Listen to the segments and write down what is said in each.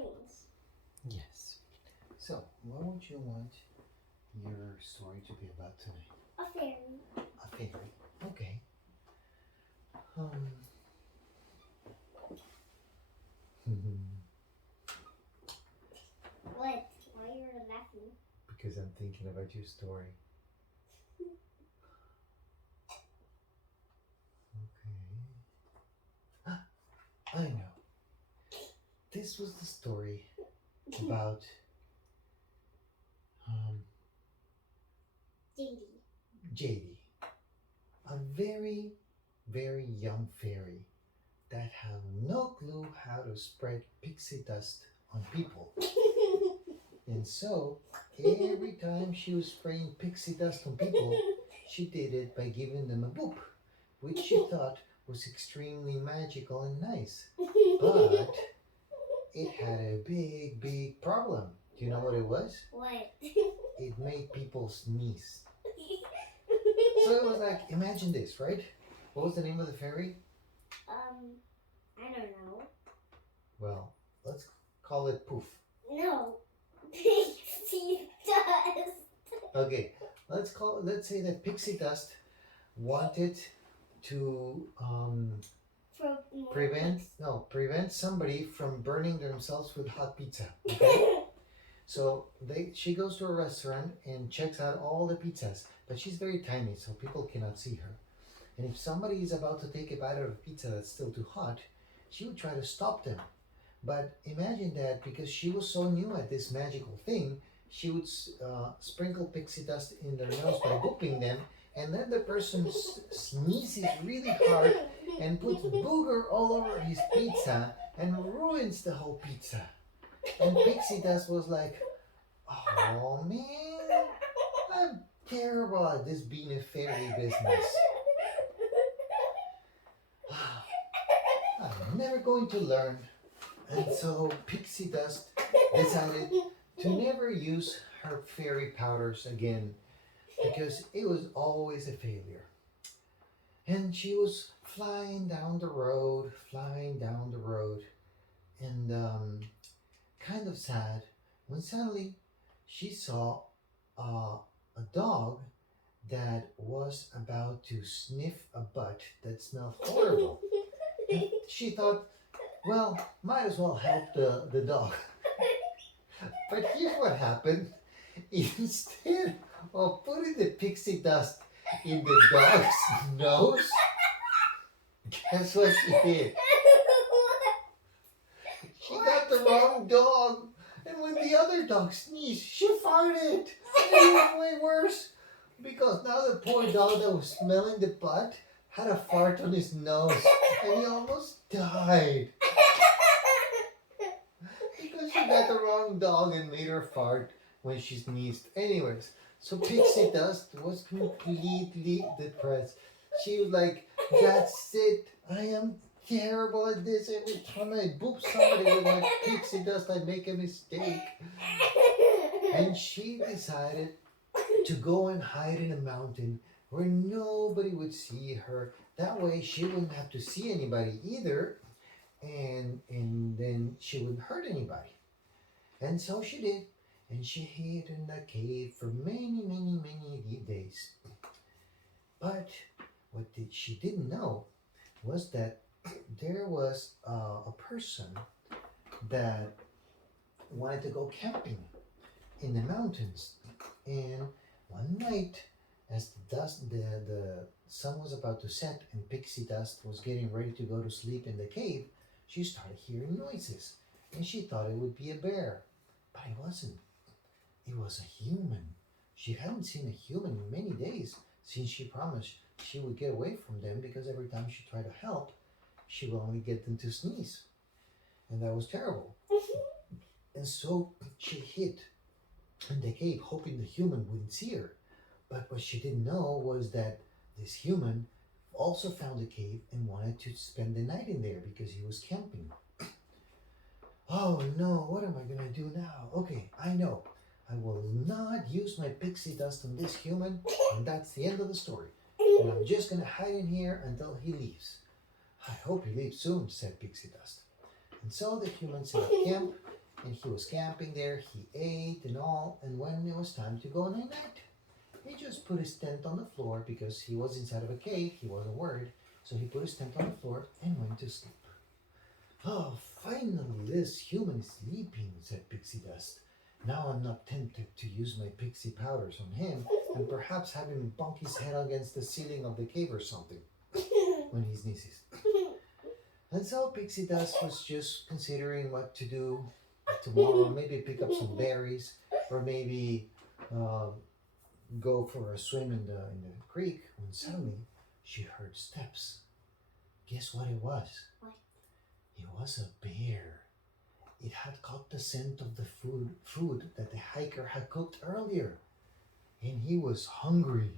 things. Yes. So, what would you want your story to be about tonight? A fairy. A fairy. Okay. Um. What? Why are you laughing? Because I'm thinking about your story. Okay. I know. This was the story about um, JD. JD, a very, very young fairy that had no clue how to spread pixie dust on people. And so, every time she was spraying pixie dust on people, she did it by giving them a boop, which she thought was extremely magical and nice. But it had a big, big problem. Do you know what it was? What? It made people sneeze. So it was like, imagine this, right? What was the name of the fairy? I don't know. Well, let's call it Poof. No. Pixie dust. Okay, let's say that Pixie Dust wanted to prevent somebody from burning themselves with hot pizza. Okay? So she goes to a restaurant and checks out all the pizzas, but she's very tiny, so people cannot see her. And if somebody is about to take a bite out of pizza that's still too hot, she would try to stop them. But imagine that because she was so new at this magical thing, she would sprinkle pixie dust in their nose by booping them, and then the person sneezes really hard and puts booger all over his pizza and ruins the whole pizza. And pixie dust was like, oh man, I'm terrible at this being a fairy business. I'm never going to learn. And so Pixie Dust decided to never use her fairy powders again because it was always a failure. And she was flying down the road, and kind of sad when suddenly she saw a dog that was about to sniff a butt that smelled horrible. And she thought, well, might as well help the dog. But here's what happened. Instead of putting the pixie dust in the dog's nose, guess what she did? She got the wrong dog. And when the other dog sneezed, she farted. And it was way worse. Because now the poor dog that was smelling the butt had a fart on his nose. And he almost died. Because she got the wrong dog and made her fart when she sneezed. Anyways, so Pixie Dust was completely depressed. She was like, that's it. I am terrible at this. Every time I boop somebody with my pixie dust, I make a mistake. And she decided to go and hide in a mountain where nobody would see her. That way she wouldn't have to see anybody either. And then she wouldn't hurt anybody. And so she did. And she hid in the cave for many, many, many days. But what she didn't know was that there was a person that wanted to go camping in the mountains. And one night, as the sun was about to set and Pixie Dust was getting ready to go to sleep in the cave, she started hearing noises. And she thought it would be a bear. But it wasn't. It was a human. She hadn't seen a human in many days since she promised she would get away from them because every time she tried to help, she would only get them to sneeze. And that was terrible. And so she hid in the cave, hoping the human wouldn't see her. But what she didn't know was that this human also found the cave and wanted to spend the night in there because he was camping. Oh no, what am I going to do now? Okay, I know. I will not use my pixie dust on this human, and that's the end of the story. And I'm just going to hide in here until he leaves. I hope he leaves soon, said Pixie Dust. And so the human set up camp, And he was camping there. He ate and all. And when it was time to go night-night, he just put his tent on the floor because he was inside of a cave. He wasn't worried. So he put his tent on the floor and went to sleep. Oh, finally, this human is sleeping, said Pixie Dust. Now I'm not tempted to use my pixie powders on him and perhaps have him bonk his head against the ceiling of the cave or something when he sneezes. And so Pixie Dust was just considering what to do tomorrow. Maybe pick up some berries or maybe go for a swim in the creek when suddenly she heard steps. Guess what it was? What? It was a bear. It had caught the scent of the food that the hiker had cooked earlier. And he was hungry.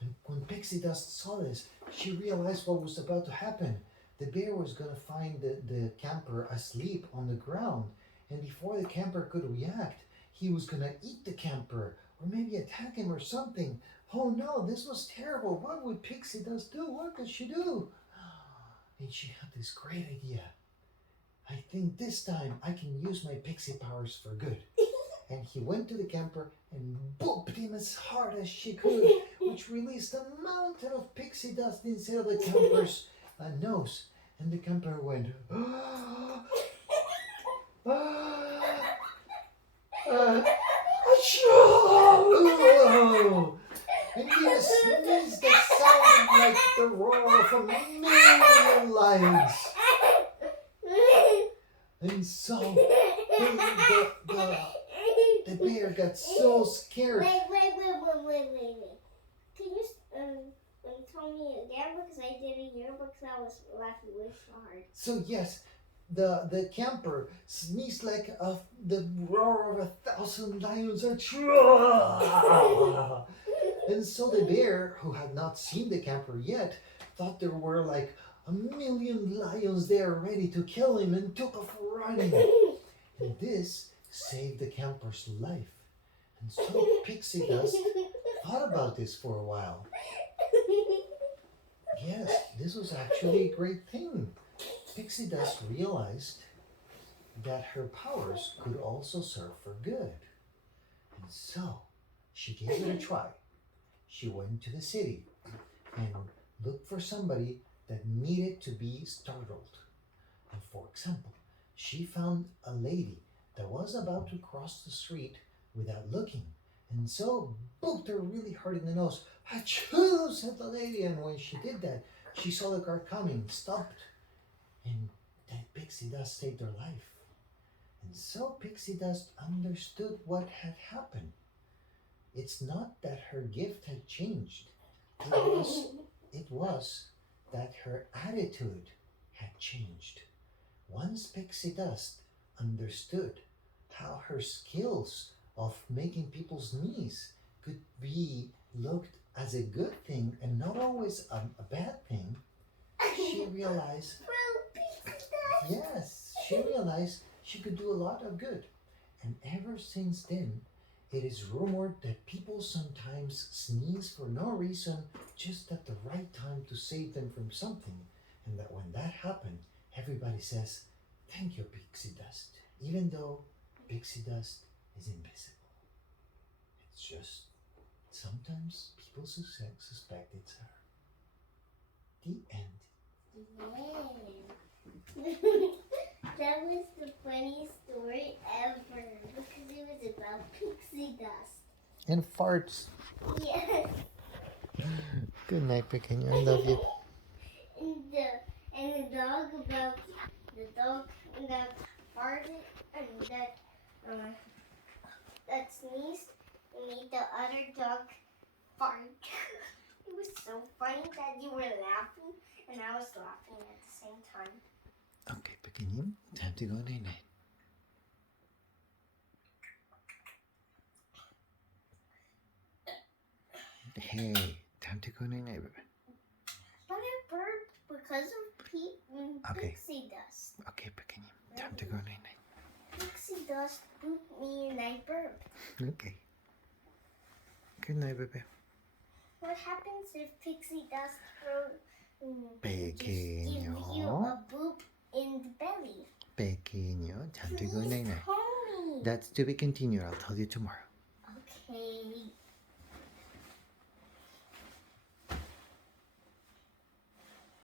And when Pixie Dust saw this, she realized what was about to happen. The bear was going to find the camper asleep on the ground. And before the camper could react, he was going to eat the camper or maybe attack him or something. Oh no, this was terrible. What would Pixie Dust do? What could she do? And she had this great idea. I think this time I can use my pixie powers for good. And he went to the camper and booped him as hard as she could, which released a mountain of pixie dust inside of the camper's nose. And the camper went, achoo! And he sneezed that sounded like the roar of a million lions. And so the bear got so scared. Wait. Can you tell me again because I didn't hear because I was laughing way so hard. So yes, the camper sneezed like the roar of 1,000 lions. And so the bear, who had not seen the camper yet, thought there were like 1,000,000 lions there ready to kill him and took off running. And this saved the camper's life. And so Pixie Dust thought about this for a while. Yes, this was actually a great thing. Pixie Dust realized that her powers could also serve for good. And so she gave it a try. She went to the city and looked for somebody that needed to be startled. And for example, she found a lady that was about to cross the street without looking. And so booped her really hard in the nose. Achoo, said the lady. And when she did that, she saw the car coming, stopped. And that Pixie Dust saved her life. And so Pixie Dust understood what had happened. It's not that her gift had changed. It was that her attitude had changed. Once Pixie Dust understood how her skills of making people sneeze could be looked as a good thing and not always a bad thing, she realized, yes, she realized she could do a lot of good. And ever since then, it is rumored that people sometimes sneeze for no reason, just at the right time to save them from something. And that when that happened, everybody says, thank you, Pixie Dust, even though Pixie Dust is invisible. It's just sometimes people suspect it's her. The end. That was the funniest story ever because it was about pixie dust. And farts. Yes. Good night, Pequeño. I love you. And the dog about the dog that farted and that sneezed and made the other dog fart. It was so funny that you were laughing and I was laughing at the same time. Okay, Pequeño. Time to go night-night. Hey, time to go night-night, baby. But I burped because of Okay. pixie dust. Okay, Pequeño. Time to go night-night. Pixie dust pooped me and I burped. Okay. Good night, baby. What happens if pixie dust gives you Pequeño. a boop in the belly? Pequeño. Time to go night-night. Please That's to be continued. I'll tell you tomorrow.